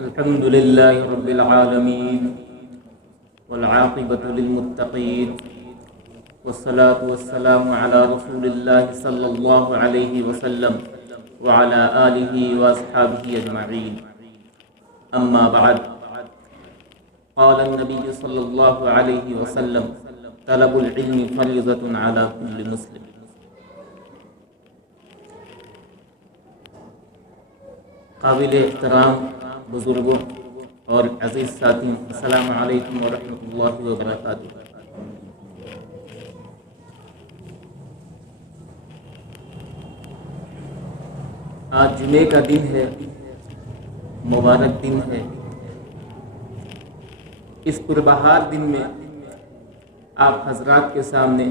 الحمد لله رب العالمين والعاقبة للمتقين والصلاة والسلام على رسول الله صلى الله عليه وسلم وعلى آله وأصحابه أجمعين. أما بعد، قال النبي صلى الله عليه وسلم: طلب العلم فريضة على كل مسلم. قابل احترام بزرگوں اور عزیز ساتھیوں، السلام علیکم ورحمۃ اللہ وبرکاتہ۔ آج جمعے کا دن ہے، مبارک دن ہے۔ اس پربہار دن میں آپ حضرات کے سامنے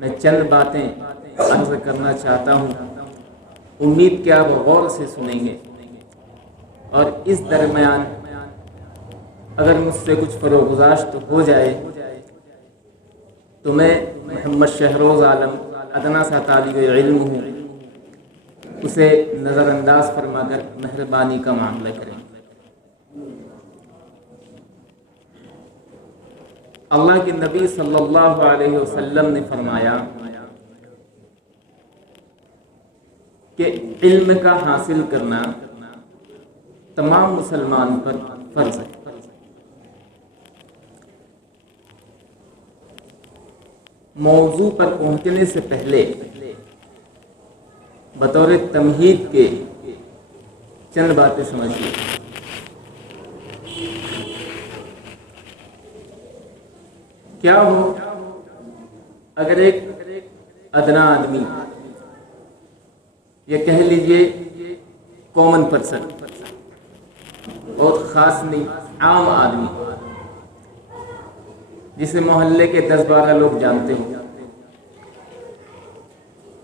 میں چند باتیں عرض کرنا چاہتا ہوں۔ امید کہ آپ غور سے سنیں گے، اور اس درمیان اگر مجھ سے کچھ فروگزاشت ہو جائے تو میں محمد شہروز عالم ادنا سا طالب علم ہوں، اسے نظر انداز فرما کر مہربانی کا معاملہ کریں۔ اللہ کے نبی صلی اللہ علیہ وسلم نے فرمایا کہ علم کا حاصل کرنا تمام مسلمان پر فرض ہے۔ موضوع پر پہنچنے سے پہلے بطور تمہید کے چند باتیں سمجھیے۔ کیا ہو اگر ایک ادنا آدمی، یہ کہہ لیجئے کامن پرسن، بہت خاص نہیں، عام آدمی جسے محلے کے 10-12 لوگ جانتے ہوں،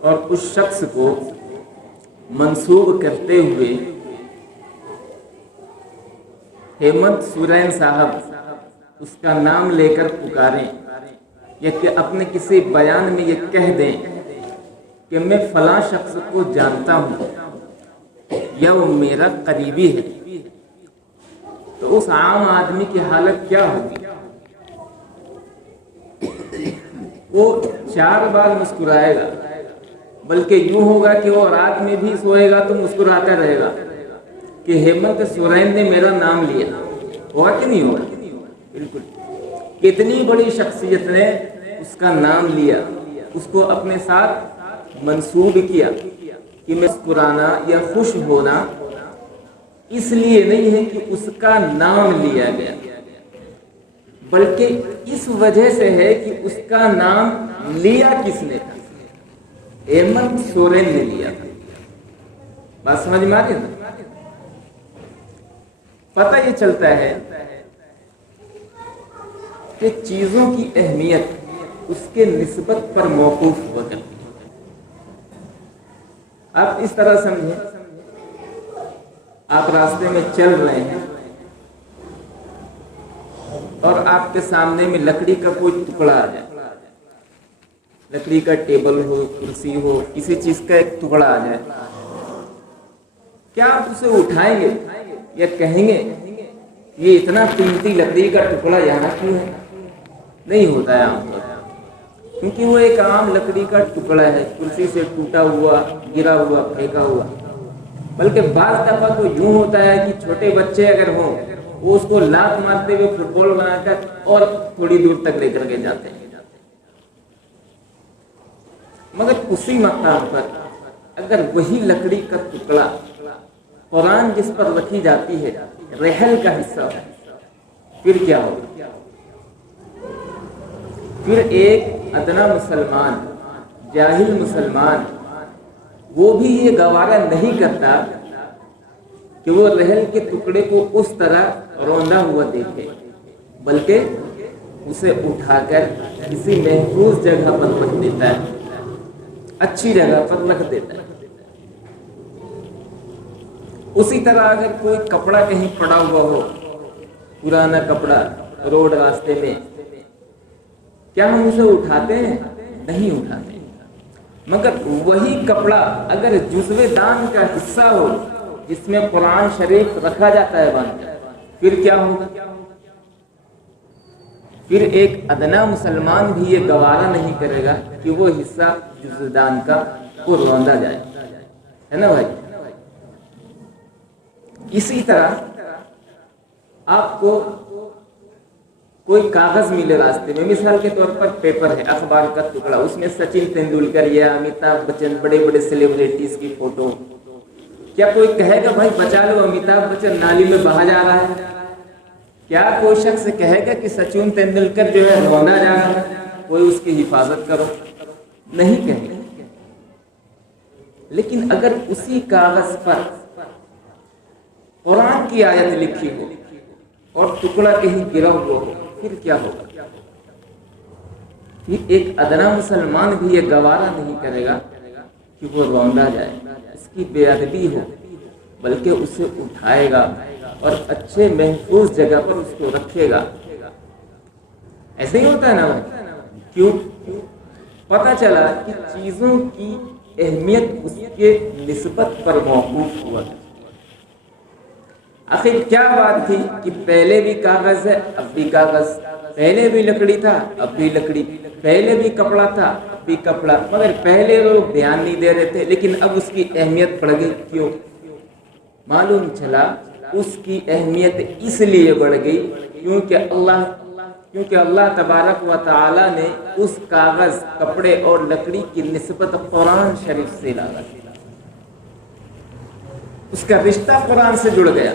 اور اس شخص کو منسوب کرتے ہوئے ہیمنت سورین صاحب اس کا نام لے کر پکاریں، یا کہ اپنے کسی بیان میں یہ کہہ دیں کہ میں فلاں شخص کو جانتا ہوں یا وہ میرا قریبی ہے، تو اس عام آدمی کی حالت کیا ہوگی؟ وہ 4 بار مسکرائے گا، بلکہ یوں ہوگا کہ وہ رات میں بھی سوئے گا تو مسکراتا رہے گا کہ ہیمنت سورین نے میرا نام لیا۔ ہوا کہ نہیں ہوگا؟ بالکل۔ کتنی بڑی شخصیت نے اس کا نام لیا، اس کو اپنے ساتھ منسوب کیا کہ مسکرانا یا خوش ہونا اس لیے نہیں ہے کہ اس کا نام لیا گیا، بلکہ اس وجہ سے ہے کہ اس کا نام لیا کس نے تھا؟ ہیمنت سورین نے لیا تھا۔ بات سمجھ میں آ رہی ہے؟ پتہ یہ چلتا ہے کہ چیزوں کی اہمیت اس کے نسبت پر موقوف ہوا کرتی ہے۔ آپ اس طرح سمجھیں، آپ راستے میں چل رہے ہیں اور آپ کے سامنے میں لکڑی کا کوئی ٹکڑا آ جائے، لکڑی کا ٹیبل ہو، کرسی ہو، کسی چیز کا ایک ٹکڑا آ جائے، کیا آپ اسے اٹھائیں گے یا کہیں گے یہ اتنا قیمتی لکڑی کا ٹکڑا یہاں کیوں ہے؟ نہیں ہوتا ہے عام طور پر، کیونکہ وہ ایک عام لکڑی کا ٹکڑا ہے، کرسی سے ٹوٹا ہوا، گرا ہوا، پھینکا ہوا۔ بلکہ بعض دفعہ تو یوں ہوتا ہے کہ چھوٹے بچے اگر ہوں، وہ اس کو لات مارتے ہوئے فٹ بال بنا کر اور تھوڑی دور تک لے کر کے جاتے ہیں۔ مگر اسی مقام پر اگر وہی لکڑی کا ٹکڑا قرآن جس پر رکھی جاتی ہے رحل کا حصہ ہے، پھر کیا ہوگا؟ پھر ایک ادنا مسلمان، جاہل مسلمان، وہ بھی یہ گوارا نہیں کرتا کہ وہ رحل کے ٹکڑے کو اس طرح روندا ہوا دیکھے، بلکہ اسے اٹھا کر کسی محفوظ جگہ پر رکھ دیتا ہے، اچھی جگہ پر رکھ دیتا ہے۔ اسی طرح اگر کوئی کپڑا کہیں پڑا ہوا ہو، پرانا کپڑا روڈ راستے میں، کیا ہم اسے اٹھاتے ہیں؟ نہیں اٹھاتے۔ مگر وہی کپڑا اگر جزو دان کا حصہ ہو، اس میں قرآن شریف رکھا جاتا ہے باندھ کر، پھر کیا ہوگا؟ پھر ایک ادنا مسلمان بھی یہ گوارا نہیں کرے گا کہ وہ حصہ جزدان کا وہ روندا جائے، ہے نا بھائی؟ اسی طرح آپ کو کوئی کاغذ ملے راستے میں، مثال کے طور پر پیپر ہے، اخبار کا ٹکڑا، اس میں سچن تندولکر یا امیتابھ بچن، بڑے بڑے سیلیبریٹیز کی فوٹو، کیا کوئی کہے گا بھائی بچا لو امیتابھ بچن نالی میں بہا جا رہا ہے؟ کیا کوئی شخص کہے گا کہ سچن تندولکر جو ہے روندا جا رہا ہے، کوئی اس کی حفاظت کرو؟ نہیں کہیں گے۔ لیکن اگر اسی کاغذ پر قرآن کی آیت لکھی ہو اور ٹکڑا کہیں گرا ہوا ہو، پھر کیا ہوگا؟ پھر ایک ادنا مسلمان بھی یہ گوارا نہیں کرے گا کہ وہ روندا جائے، اس کی بے ادبی ہو، بلکہ اسے اٹھائے گا اور اچھے محفوظ جگہ پر اس کو رکھے گا۔ ایسے ہی ہوتا ہے نا بھائی؟ کیوں؟ پتہ چلا کہ چیزوں کی اہمیت اس کے نسبت پر موقوف ہوا ہے۔ آخر کیا بات تھی کہ پہلے بھی کاغذ ہے اب بھی کاغذ، پہلے بھی لکڑی تھا اب بھی لکڑی، پہلے بھی کپڑا تھا اب بھی کپڑا، مگر پہلے لوگ دھیان نہیں دے رہے تھے لیکن اب اس کی اہمیت بڑھ گئی۔ کیوں؟ معلوم چلا اس کی اہمیت اس لیے بڑھ گئی کیونکہ اللہ تبارک و تعالی نے اس کاغذ، کپڑے اور لکڑی کی نسبت قرآن شریف سے لایا، اس کا رشتہ قرآن سے جڑ گیا۔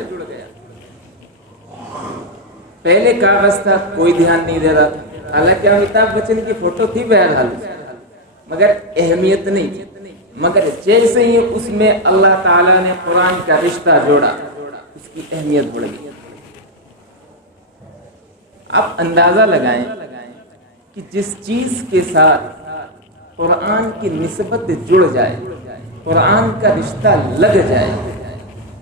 پہلے کاغذ تھا، کوئی دھیان نہیں دے رہا تھا، حالانکہ امیتابھ بچن کی فوٹو تھی بہرحال، مگر اہمیت نہیں تھی۔ مگر جیسے ہی اس میں اللہ تعالیٰ نے قرآن کا رشتہ جوڑا، اس کی اہمیت بڑھ گئی۔ آپ اندازہ لگائیں کہ جس چیز کے ساتھ قرآن کی نسبت جڑ جائے، قرآن کا رشتہ لگ جائے،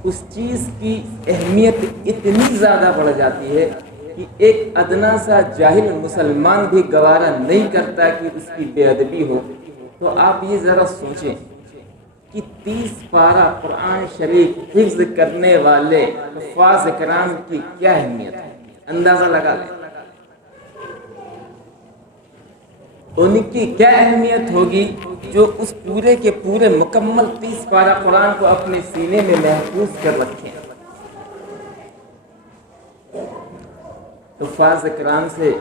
اس چیز کی اہمیت اتنی زیادہ بڑھ جاتی ہے کہ ایک ادنا سا جاہل مسلمان بھی گوارا نہیں کرتا کہ اس کی بے ادبی ہو۔ تو آپ یہ ذرا سوچیں کہ 30 پارہ قرآن شریف حفظ کرنے والے حفاظ کرام کی کیا اہمیت ہے، اندازہ لگا لیں۔ ان کی کیا اہمیت ہوگی جو اس پورے کے پورے مکمل 30 پارہ قرآن کو اپنے سینے میں محفوظ کر رکھیں۔ حفاظ کرام سے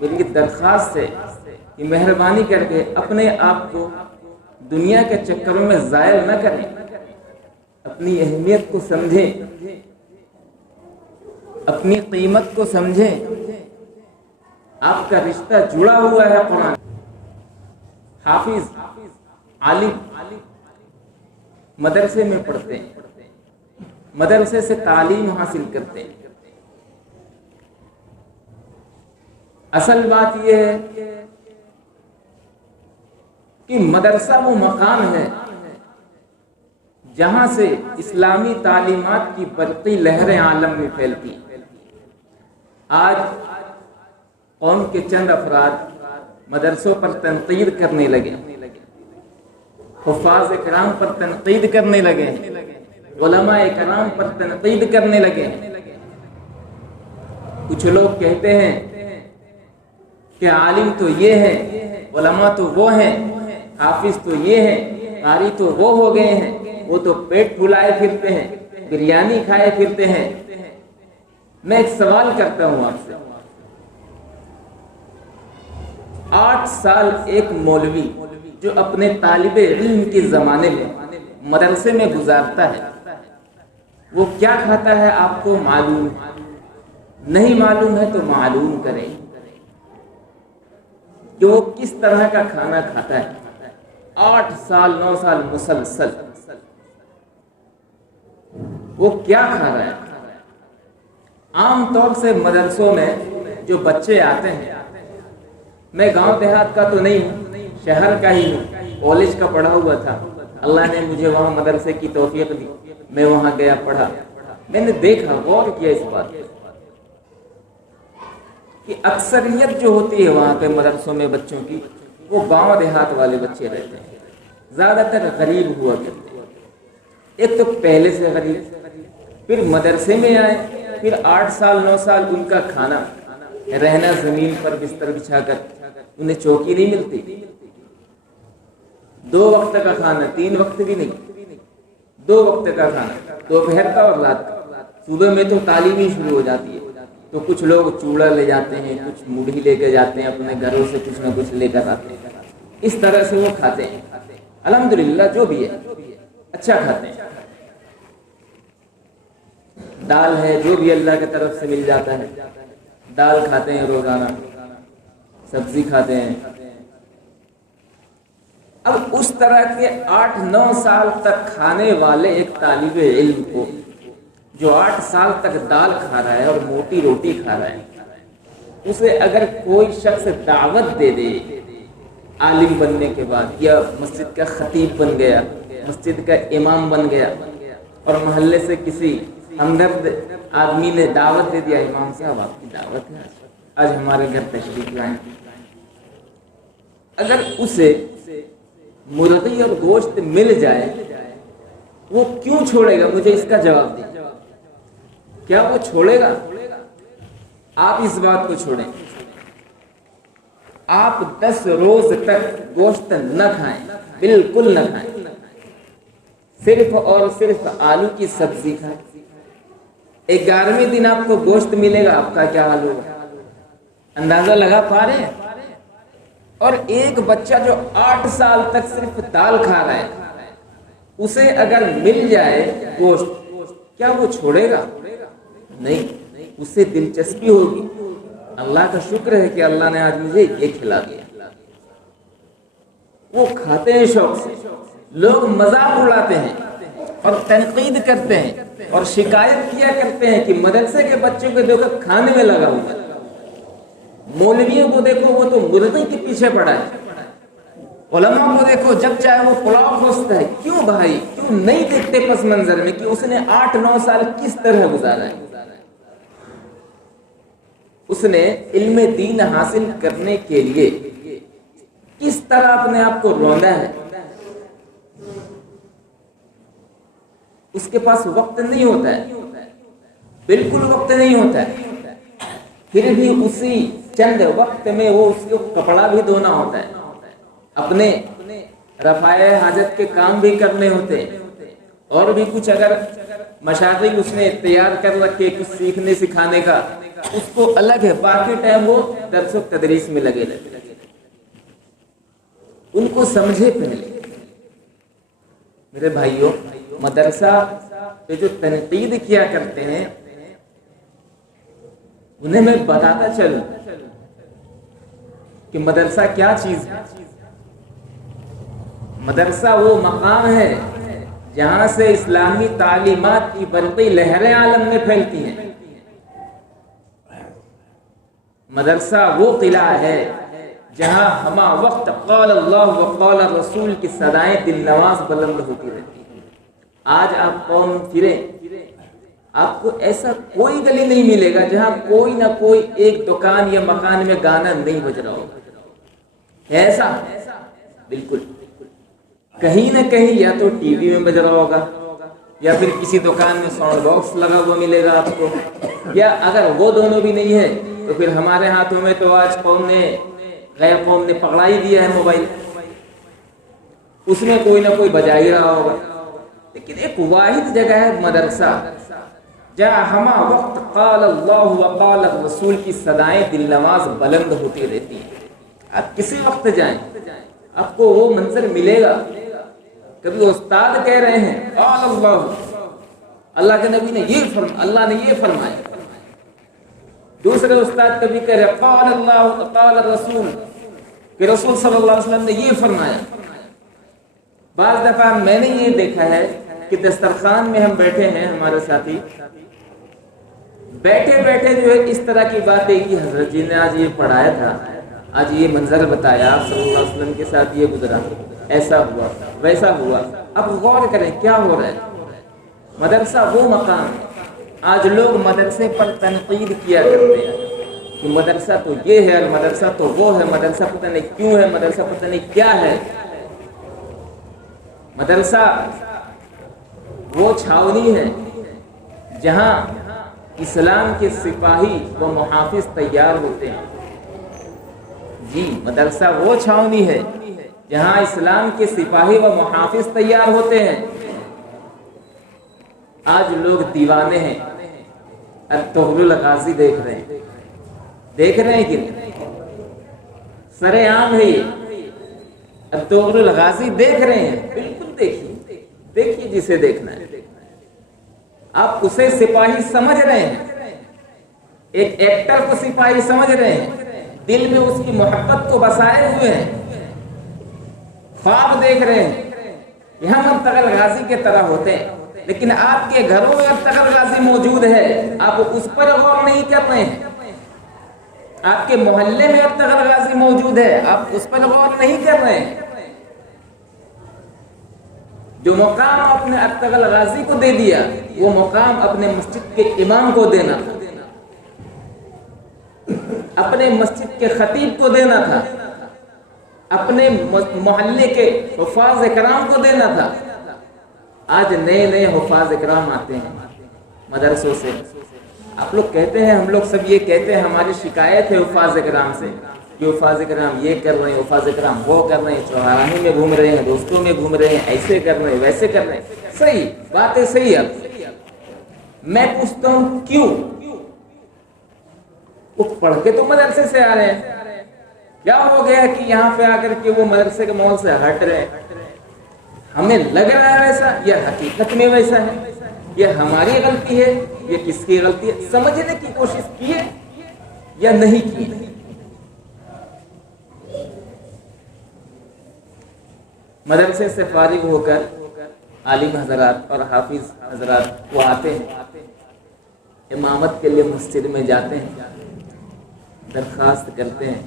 میری درخواست ہے کہ مہربانی کر کے اپنے آپ کو دنیا کے چکروں میں ضائع نہ کریں، اپنی اہمیت کو سمجھیں، اپنی قیمت کو سمجھیں۔ آپ کا رشتہ جڑا ہوا ہے قرآن۔ حافظ، عالم مدرسے میں پڑھتے ہیں، مدرسے سے تعلیم حاصل کرتے ہیں۔ اصل بات یہ ہے کہ مدرسہ وہ مقام ہے جہاں سے اسلامی تعلیمات کی برقی لہریں عالم میں پھیلتی ہیں۔ آج قوم کے چند افراد مدرسوں پر تنقید کرنے لگے، حفاظ کرام پر تنقید کرنے لگے، علماء کرام پر تنقید کرنے لگے۔ کچھ لوگ کہتے ہیں کہ عالم تو یہ ہے، علماء تو وہ ہیں، حافظ تو یہ ہیں، قاری تو وہ ہو گئے ہیں، وہ تو پیٹ پھلائے پھرتے ہیں، بریانی کھائے پھرتے ہیں۔ میں ایک سوال کرتا ہوں آپ سے، 8 سال ایک مولوی جو اپنے طالب علم کے زمانے میں مدرسے میں گزارتا ہے، وہ کیا کھاتا ہے آپ کو معلوم؟ نہیں معلوم ہے تو معلوم کریں کہ وہ کس طرح کا کھانا کھاتا ہے۔ 8 سال 9 سال مسلسل وہ کیا کھا رہا ہے؟ عام طور سے مدرسوں میں جو بچے آتے ہیں، میں گاؤں دیہات کا تو نہیں ہوں، شہر کا ہی ہوں، کالج کا پڑھا ہوا تھا، اللہ نے مجھے وہاں مدرسے کی توفیق دی، میں وہاں گیا پڑھا۔ میں نے دیکھا، غور کیا اس بات کہ اکثریت جو ہوتی ہے وہاں پہ مدرسوں میں بچوں کی، وہ گاؤں دیہات والے بچے رہتے ہیں، زیادہ تر غریب ہوا کرتے ہیں۔ ایک تو پہلے سے غریب، پھر مدرسے میں آئے، پھر 8 سال 9 سال ان کا کھانا رہنا زمین پر بستر بچھا کر، انہیں چوکی نہیں ملتی، 2 وقت کا کھانا، 3 وقت بھی نہیں، 2 وقت کا کھانا، دوپہر کا اور رات کا۔ صبح میں تو تعلیم ہی شروع ہو جاتی ہے، تو کچھ لوگ چوڑا لے جاتے ہیں، کچھ مڑھی لے کے جاتے ہیں، اپنے گھروں سے کچھ نہ کچھ لے کر آتے ہیں، اس طرح سے وہ کھاتے ہیں۔ الحمدللہ جو بھی ہے اچھا کھاتے ہیں، دال ہے جو بھی اللہ کی طرف سے مل جاتا ہے، دال کھاتے ہیں روزانہ، سبزی کھاتے ہیں۔ اب اس طرح کے 8-9 سال تک کھانے والے ایک طالب علم کو، جو 8 سال تک دال کھا رہا ہے اور موٹی روٹی کھا رہا ہے، اسے اگر کوئی شخص دعوت دے دے عالم بننے کے بعد، یا مسجد کا خطیب بن گیا، مسجد کا امام بن گیا، اور محلے سے کسی ہمدرد آدمی نے دعوت دے دیا، امام صاحب آپ کی دعوت ہے، آج ہمارے گھر تشریف لائیں، اگر اسے مرغی اور گوشت مل جائے، وہ کیوں چھوڑے گا؟ مجھے اس کا جواب دیں، کیا وہ چھوڑے گا؟ آپ اس بات کو چھوڑیں، آپ 10 روز تک گوشت نہ کھائیں، بالکل نہ کھائیں، صرف اور صرف آلو کی سبزی کھائیں، 11ویں دن آپ کو گوشت ملے گا، آپ کا کیا حال ہوگا؟ اندازہ لگا پا رہے ہیں؟ اور ایک بچہ جو 8 سال تک صرف دال کھا رہا ہے، اسے اگر مل جائے گوشت، کیا وہ چھوڑے گا؟ نہیں، اسے دلچسپی ہوگی، اللہ کا شکر ہے کہ اللہ نے آج مجھے یہ کھلا دیا۔ وہ کھاتے ہیں شوق سے، لوگ مذاق اڑاتے ہیں اور تنقید کرتے ہیں اور شکایت کیا کرتے ہیں کہ مدرسے کے بچوں کو دیکھو کھانے میں لگا ہوا ہے، مولویوں کو دیکھو وہ تو مرغی کے پیچھے پڑا ہے، علماء کو دیکھو جب چاہے وہ پلاؤ کھوستا ہے۔ کیوں بھائی؟ کیوں نہیں دیکھتے پس منظر میں کہ اس نے 8-9 سال کس طرح گزارا ہے؟ اس نے علم دین حاصل کرنے کے لیے کس طرح اپنے آپ کو روندا ہے۔ اس کے پاس وقت نہیں ہوتا ہے، بالکل وقت نہیں ہوتا ہے، پھر بھی اسی چند وقت میں وہ اس کو کپڑا بھی دھونا ہوتا ہے، اپنے رفع حاجت کے کام بھی کرنے ہوتے ہیں، اور بھی کچھ اگر مشاغل اس نے تیار کر رکھے کچھ سیکھنے سکھانے کا، اس کو الگ ہے، باقی ٹائم وہ درس و تدریس میں لگے رہتے ہیں۔ ان کو سمجھے پہلے میرے بھائیوں، مدرسہ پہ جو تنقید کیا کرتے ہیں انہیں میں بتاتا چلوں کہ مدرسہ کیا چیز ہے۔ مدرسہ وہ مقام ہے جہاں سے اسلامی تعلیمات کی برقی لہریں عالم میں پھیلتی ہیں۔ مدرسہ وہ قلعہ ہے جہاں ہما وقت قال اللہ و قال رسول کی صدائیں دل نواز بلند ہوتی رہتی ہیں۔ آج آپ قوم پھریں، آپ کو ایسا کوئی گلی نہیں ملے گا جہاں کوئی نہ کوئی ایک دکان یا مکان میں گانا نہیں بج رہا ہوگا، ایسا بالکل کہیں نہ کہیں یا تو ٹی وی میں بج رہا ہوگا، یا پھر کسی دکان میں ساؤنڈ باکس لگا ہوا ملے گا آپ کو، یا اگر وہ دونوں بھی نہیں ہے تو پھر ہمارے ہاتھوں میں تو آج غیر قوم نے پکڑا ہی دیا ہے موبائل، اس میں کوئی نہ کوئی بجا ہی رہا ہوگا۔ لیکن ایک واحد جگہ ہے مدرسہ جہاں ہما وقت قال اللہ و قال رسول کی صدائیں دل نواز بلند ہوتی رہتی ہیں۔ آپ کسی وقت جائیں آپ کو وہ منظر ملے گا۔ کبھی استاد کہہ رہے ہیں قال اللہ، اللہ کے نبی نے یہ اللہ نے یہ فرمایا، دوسرے استاد کبھی کہہ رہے قال اللہ قال رسول، کہ رسول صلی اللہ علیہ وسلم نے یہ فرمایا۔ بعض دفعہ میں نے یہ دیکھا ہے کہ دسترخوان میں ہم بیٹھے ہیں، ہمارے ساتھی بیٹھے بیٹھے جو ہے اس طرح کی باتیں کی، حضرت جی نے آج یہ پڑھایا تھا، آج یہ منظر بتایا، آپ صلی اللہ علیہ وسلم کے ساتھ یہ گزرا، ایسا ہوا ویسا ہوا۔ اب غور کریں کیا ہو رہا ہے۔ مدرسہ وہ مقام ہے، آج لوگ مدرسے پر تنقید کیا کرتے ہیں کہ مدرسہ تو یہ ہے اور مدرسہ تو وہ ہے، مدرسہ پتہ نہیں کیوں ہے، مدرسہ پتہ نہیں کیا ہے۔ مدرسہ وہ چھاونی ہے جہاں اسلام کے سپاہی و محافظ تیار ہوتے ہیں. جی مدرسہ وہ چھاونی ہے جہاں اسلام کے سپاہی و محافظ تیار ہوتے ہیں. آج لوگ دیوانے ہیں. الطغرل الغازی دیکھ رہے ہیں کہ سر عام ہے یہ. الطغرل الغازی دیکھ رہے ہیں. بالکل دیکھیے جسے دیکھنا ہے. آپ اسے سپاہی سمجھ رہے ہیں, ایک ایکٹر کو سپاہی سمجھ رہے ہیں, دل میں اس کی محبت کو بسائے ہوئے ہیں, خواب دیکھ رہے ہیں کہ ہم الطغرل غازی کے طرح ہوتے ہیں. لیکن آپ کے گھروں میں الطغرل غازی موجود ہے, آپ اس پر غور نہیں کر رہے ہیں. آپ کے محلے میں الطغرل غازی موجود ہے, آپ اس پر غور نہیں کر رہے ہیں. جو مقام آپ نے الطغرل غازی کو دے دیا وہ مقام اپنے مسجد کے امام کو دینا تھا, اپنے مسجد کے خطیب کو دینا تھا, اپنے محلے کے حفاظ اکرام کو دینا تھا. آج نئے حفاظ اکرام آتے ہیں مدرسوں سے. آپ لوگ کہتے ہیں, ہم لوگ سب یہ کہتے ہیں, ہماری شکایت ہے حفاظ اکرام سے کہ حفاظ اکرام یہ کر رہے ہیں, حفاظ اکرام وہ کر رہے ہیں, چوراہے میں گھوم رہے ہیں, دوستوں میں گھوم رہے ہیں, ایسے کر رہے ہیں, ویسے کر رہے ہیں. صحیح بات ہے, صحیح ہے. میں پوچھتا ہوں کیوں؟ وہ پڑھ کے تو مدرسے سے آ رہے ہیں, کیا ہو گیا کہ یہاں پہ آ کر کے وہ مدرسے کے ماحول سے ہٹ رہے ہیں؟ ہمیں لگ رہا ہے ویسا, یا حقیقت میں ویسا ہے؟ یہ ہماری غلطی ہے, یہ کس کی غلطی ہے؟ سمجھنے کی کوشش کی ہے یا نہیں کی؟ مدرسے سے فارغ ہو کر عالم حضرات اور حافظ حضرات وہ آتے ہیں, امامت کے لیے مسجد میں جاتے ہیں, درخواست کرتے ہیں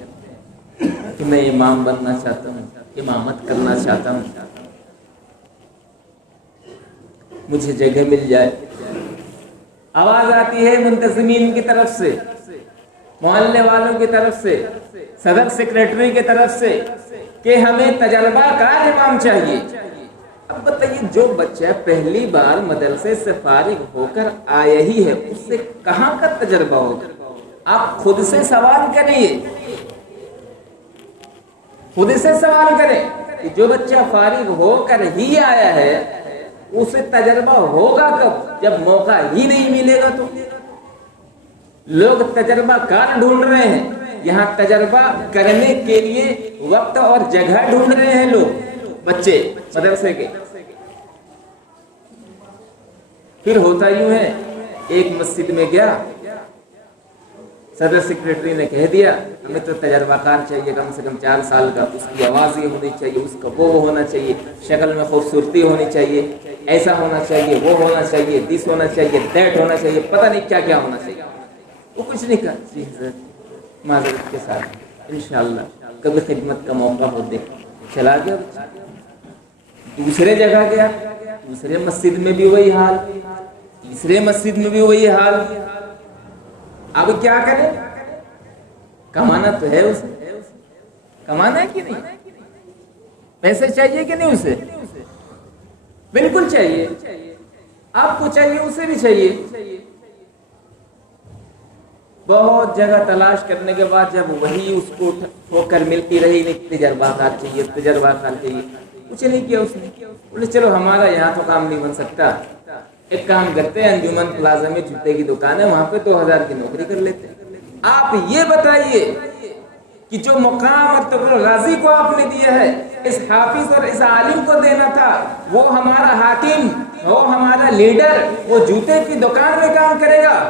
کہ میں امام بننا چاہتا ہوں, امامت کرنا چاہتا ہوں, مجھے جگہ مل جائے. آواز آتی ہے منتظمین کی طرف سے, محلے والوں کی طرف سے, صدر سیکریٹری کی طرف سے کہ ہمیں تجربہ کار امام چاہیے. اب بتائیے, جو بچہ پہلی بار مدرسے سے فارغ ہو کر آیا ہی ہے, اس سے کہاں کا تجربہ ہوگا؟ آپ خود سے سوال کریے, خود سے سوال کریں کہ جو بچہ فارغ ہو کر ہی آیا ہے اسے تجربہ ہوگا کب؟ جب موقع ہی نہیں ملے گا. تو لوگ تجربہ کار ڈھونڈ رہے ہیں, یہاں تجربہ کرنے کے لیے وقت اور جگہ ڈھونڈ رہے ہیں لوگ, بچے مدرسے کے. پھر ہوتا یوں ہے, ایک مسجد میں گیا, صدر سیکریٹری نے کہہ دیا ہمیں تو تجربہ کار چاہیے, کم سے کم 4 سال کا, اس کی آواز یہ ہونی چاہیے, اس کا وہ ہونا چاہیے, شکل میں خوبصورتی ہونی چاہیے, ایسا ہونا چاہیے, وہ ہونا چاہیے, دس ہونا چاہیے, دیٹ ہونا چاہیے, پتہ نہیں کیا کیا ہونا چاہیے. وہ کچھ نہیں کہا, جی حضرت معذرت کے ساتھ انشاءاللہ کبھی خدمت کا موقع ہو دے. چلا گیا, دوسرے جگہ گیا, دوسرے مسجد میں بھی وہی حال, تیسرے مسجد میں بھی وہی حال. اب کیا کرے؟ کمانا تو ہے اسے, کمانا ہے کہ نہیں؟ پیسے چاہیے کہ نہیں اسے؟ بالکل چاہیے. آپ کو چاہیے, اسے بھی چاہیے. بہت جگہ تلاش کرنے کے بعد جب وہی اس کو ہو کر ملتی رہی, نہیں تجربہ کار چاہیے, تجربہ کار چاہیے, کچھ نہیں کیا اس نے. بولے چلو ہمارا یہاں تو کام نہیں بن سکتا, ایک کام کرتے ہیں, انجمن پلازا میں جوتے کی دکان ہے, وہاں پہ 2000 کی نوکری کر لیتے ہیں. آپ یہ بتائیے کہ جو مقام الطغرل غازی کو آپ نے دیا ہے, اس حافظ اور اس عالم کو دینا تھا, وہ ہمارا حاکم, وہ ہمارا لیڈر, وہ جوتے کی دکان میں کام کرے گا.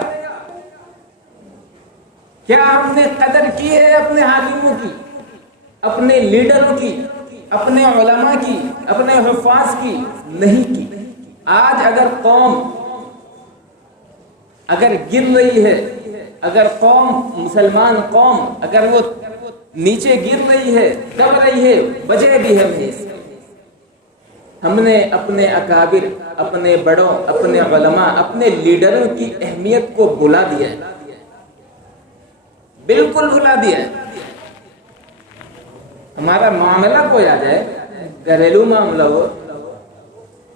کیا ہم نے قدر کی ہے اپنے حاکموں کی, اپنے لیڈروں کی, اپنے علماء کی, اپنے حفاظ کی؟ نہیں کی. آج اگر قوم اگر گر رہی ہے, اگر قوم, مسلمان قوم اگر وہ نیچے گر رہی ہے, دب رہی ہے, وجہ بھی ہے ہم نے اپنے اکابر, اپنے بڑوں, اپنے علماء, اپنے لیڈروں کی اہمیت کو بھلا دیا ہے, بالکل بھلا دیا ہے. ہمارا معاملہ کوئی آ جائے, گھریلو معاملہ ہو,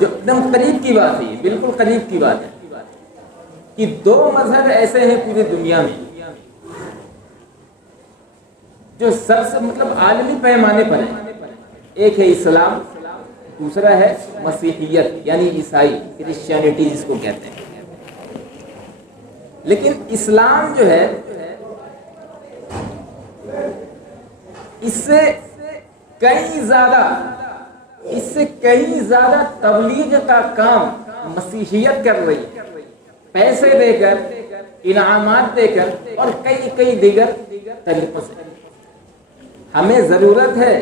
جو ایک دم قریب کی بات ہے، بالکل قریب کی بات ہے کہ دو مذہب ایسے ہیں پوری دنیا میں جو سب سے مطلب عالمی پیمانے پر ہے. ایک ہے اسلام، دوسرا ہے مسیحیت یعنی عیسائی، کرسچینٹی جس کو کہتے ہیں. لیکن اسلام جو ہے اس سے کئی زیادہ تبلیغ کا کام مسیحیت کر رہی ہے، پیسے دے کر، انعامات دے کر اور کئی دیگر طریقوں سے. ہمیں ضرورت ہے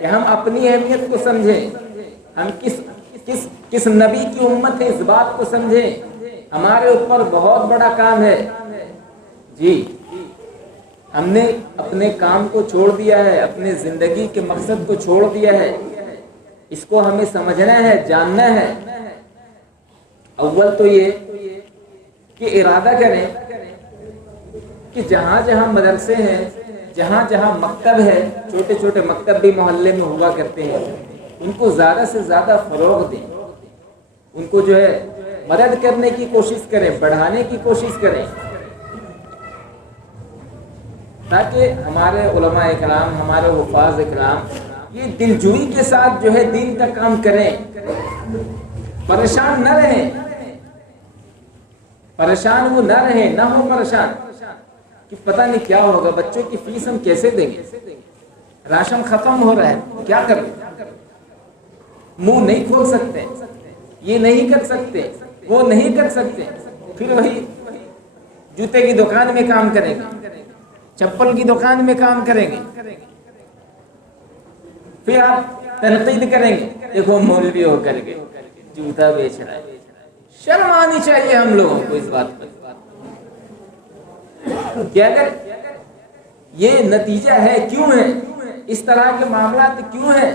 کہ ہم اپنی اہمیت کو سمجھیں، ہم کس نبی کی امت ہے اس بات کو سمجھیں. ہمارے اوپر بہت بڑا کام ہے جی. ہم نے اپنے کام کو چھوڑ دیا ہے، اپنے زندگی کے مقصد کو چھوڑ دیا ہے. اس کو ہمیں سمجھنا ہے، جاننا ہے. اول تو یہ کہ ارادہ کریں کہ جہاں جہاں مدرسے ہیں، جہاں جہاں مکتب ہے، چھوٹے چھوٹے مکتب بھی محلے میں ہوا کرتے ہیں، ان کو زیادہ سے زیادہ فروغ دیں. ان کو جو ہے مدد کرنے کی کوشش کریں، بڑھانے کی کوشش کریں، تاکہ ہمارے علماء اکرام، ہمارے حفاظ اکرام یہ دلجوئی کے ساتھ جو ہے دین کا کام کریں، پریشان نہ رہیں. پریشان وہ نہ رہیں، نہ ہو پریشان کہ پتہ نہیں کیا ہوگا، بچوں کی فیس ہم کیسے دیں گے، راشن ختم ہو رہا ہے کیا کریں. منہ نہیں کھول سکتے، یہ نہیں کر سکتے، وہ نہیں کر سکتے. پھر وہی جوتے کی دکان میں کام کریں گے، چپل کی دکان میں کام کریں گے. پھر آپ تنقید کریں گے، دیکھو مولوی ہو کر کے جوتا بیچ رہا ہے. شرم آنی چاہیے ہم لوگوں کو اس بات پر کہ اگر یہ نتیجہ ہے کیوں ہے، اس طرح کے معاملات کیوں ہیں.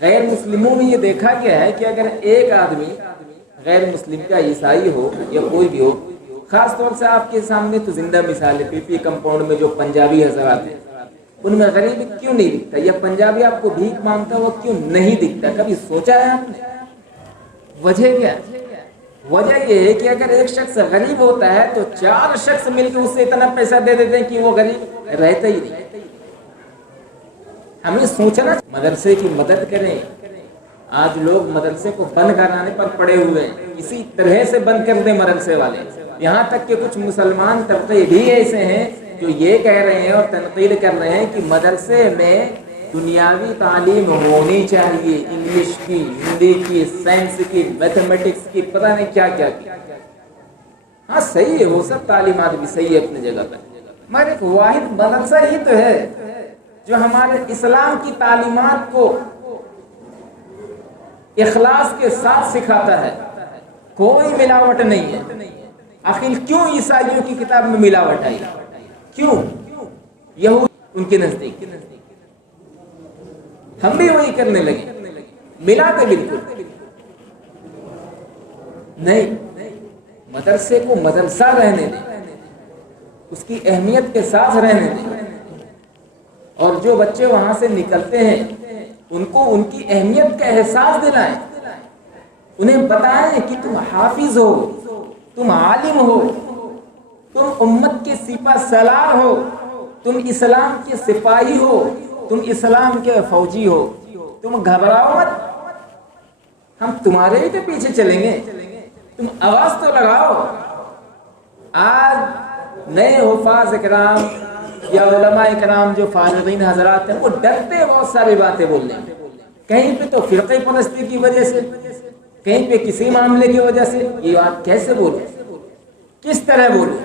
غیر مسلموں میں یہ دیکھا گیا ہے کہ اگر ایک آدمی غیر مسلم کا عیسائی ہو یا کوئی بھی ہو، خاص طور سے آپ کے سامنے تو زندہ مثال ہے، پی پی کمپاؤنڈ میں جو پنجابی حضرات ہیں ان میں غریب کیوں نہیں دکھتا، یا پنجابی آپ کو بھیک مانگتا ہوا کیوں نہیں دکھتا؟ کبھی سوچا ہے آپ نے وجہ کیا؟ وجہ یہ ہے کہ اگر ایک شخص غریب ہوتا ہے تو 4 شخص مل کے اسے اتنا پیسہ دے دیتے ہیں کہ وہ غریب رہتا ہی نہیں. ہمیں سوچنا، مدرسے کی مدد کریں. آج لوگ مدرسے کو بند کرانے پر پڑے ہوئے ہیں، اسی طرح سے بند کر دیں مدرسے والے. یہاں تک کہ کچھ مسلمان طبقے بھی ایسے ہیں جو یہ کہہ رہے ہیں اور تنقید کر رہے ہیں کہ مدرسے میں دنیاوی تعلیم ہونی چاہیے، انگلش کی، ہندی کی، سائنس کی، میتھمیٹکس کی، پتہ نہیں کیا کیا کی. ہاں صحیح ہے، وہ سب تعلیمات بھی صحیح ہے اپنی جگہ پر، مگر ایک واحد مدرسہ ہی تو ہے جو ہمارے اسلام کی تعلیمات کو اخلاص کے ساتھ سکھاتا ہے. کوئی ملاوٹ نہیں ہے. آخر کیوں عیسائیوں کی کتاب میں ملاوٹ آئی؟ کیوں؟ یہود ان کے نزدیک، ہم بھی وہی کرنے لگے، ملاتے بالکل نہیں. مدرسے کو مدرسہ رہنے دیں، اس کی اہمیت کے ساتھ رہنے دیں، اور جو بچے وہاں سے نکلتے ہیں ان کو ان کی اہمیت کا احساس دلائیں. انہیں بتائیں کہ تم حافظ ہو، تم عالم ہو، تم امت کے سپہ سالار ہو، تم اسلام کے سپاہی ہو، تم اسلام کے فوجی ہو. تم گھبراؤ مت، ہم تمہارے ہی تو پیچھے چلیں گے. تم آواز تو لگاؤ. آج نئے حفاظ اکرام یا علماء اکرام جو فارغین حضرات ہیں وہ ڈرتے ہیں بہت ساری باتیں بولنے میں. کہیں پہ تو فرقہ پرستی کی وجہ سے، کہیں پہ کسی معاملے کی وجہ سے. یہ بات کیسے بولیں، کس طرح بولیں؟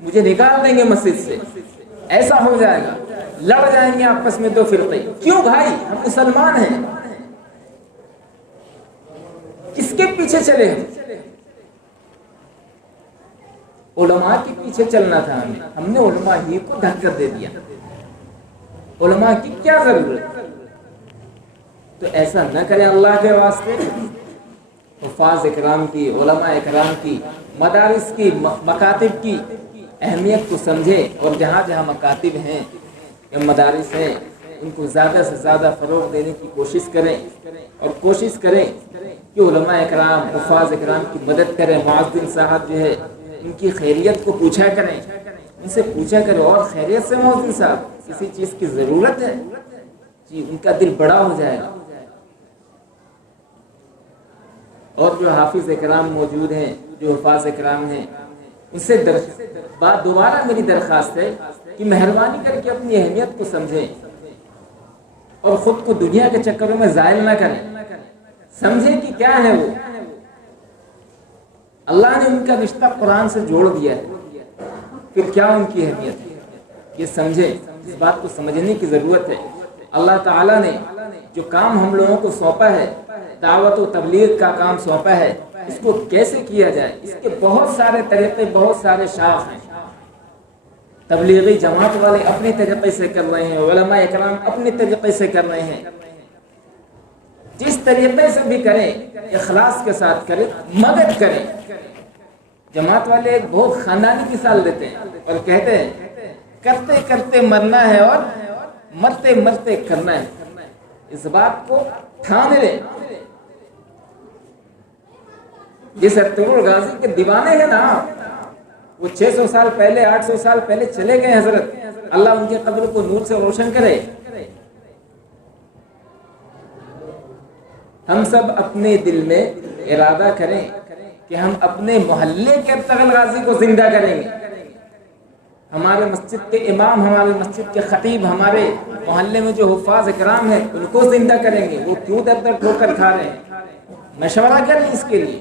مجھے نکال دیں گے مسجد سے، ایسا ہو جائے گا، لڑ جائیں گے آپس میں دو فرقے. کیوں بھائی، ہم مسلمان ہیں، کس کے پیچھے چلے ہم؟ علماء کے پیچھے چلنا تھا ہم نے علماء ہی کو دھکا دے دیا. علماء کی کیا ضرورت؟ تو ایسا نہ کریں اللہ کے واسطے. حفاظ اکرام کی، علماء اکرام کی، مدارس کی، مکاتب کی اہمیت کو سمجھیں، اور جہاں جہاں مکاتب ہیں یا مدارس ہیں ان کو زیادہ سے زیادہ فروغ دینے کی کوشش کریں اور کوشش کریں کہ علماء اکرام حفاظ اکرام کی مدد کریں. معزز صاحب جو ہے ان کی خیریت کو پوچھا کریں, ان سے پوچھا کریں اور خیریت سے معزز صاحب کسی چیز کی ضرورت ہے جی ان کا دل بڑا ہو جائے گا. اور جو حافظ اکرام موجود ہیں جو حفاظ اکرام ہیں ان سے دوبارہ میری درخواست ہے کہ مہربانی کر کے اپنی اہمیت کو سمجھیں اور خود کو دنیا کے چکروں میں ضائع نہ کریں. سمجھیں کہ کیا ہے وہ, اللہ نے ان کا رشتہ قرآن سے جوڑ دیا ہے, پھر کیا ان کی اہمیت ہے یہ سمجھیں. اس بات کو سمجھنے کی ضرورت ہے. اللہ تعالیٰ نے جو کام ہم لوگوں کو سونپا ہے, دعوت و تبلیغ کا کام سونپا ہے, اس کو کیسے کیا جائے اس کے بہت سارے طریقے بہت سارے شاخ ہیں. تبلیغی جماعت والے اپنے طریقے سے کر رہے ہیں, علماء اکرام اپنے طریقے سے کر رہے ہیں. جس طریقے سے بھی کریں اخلاص کے ساتھ کریں, مدد کریں. جماعت والے ایک بہت خاندانی مثال دیتے ہیں اور کہتے ہیں کرتے کرتے مرنا ہے اور مرتے مرتے کرنا ہے. اس بات کو ٹھان لیں. جس ارطغرل غازی کے دیوانے ہیں نا, وہ 600 سال پہلے 800 سال پہلے چلے گئے حضرت, اللہ ان کے قبر کو نور سے روشن کرے. ہم سب اپنے دل میں ارادہ کریں کہ ہم اپنے محلے کے ارطغرل غازی کو زندہ کریں گے. ہمارے مسجد کے امام, ہمارے مسجد کے خطیب, ہمارے محلے میں جو حفاظ اکرام ہیں ان کو زندہ کریں گے. وہ کیوں در در ٹھوکر کھا رہے ہیں, مشورہ کریں اس کے لیے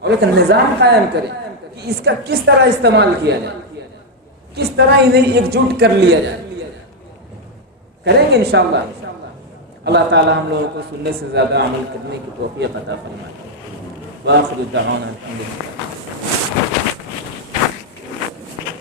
اور ایک نظام قائم کریں کہ اس کا کس طرح استعمال کیا جائے, کس طرح انہیں ایک جٹ کر لیا جائے. کریں گے انشاءاللہ. اللہ تعالی ہم لوگوں کو سننے سے زیادہ عمل کرنے کی توفیق عطا فرمائے. وآخر دعوانا الحمدللہ.